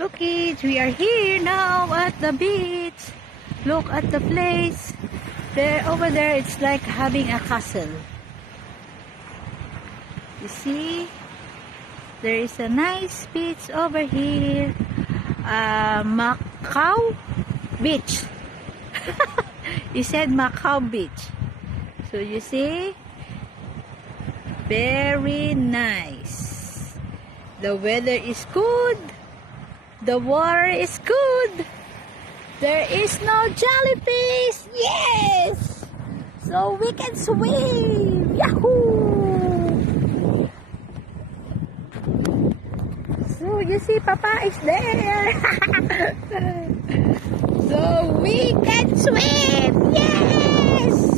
Look kids, we are here now at the beach. Look at the place. There, over there, it's like having a castle. You see? There is a nice beach over here. Macau Beach. You said Macau Beach. So you see? Very nice. The weather is good. The water is good. There is no jellyfish. Yes! So we can swim. Yahoo! So you see, Papa is there. So we can swim. Yes!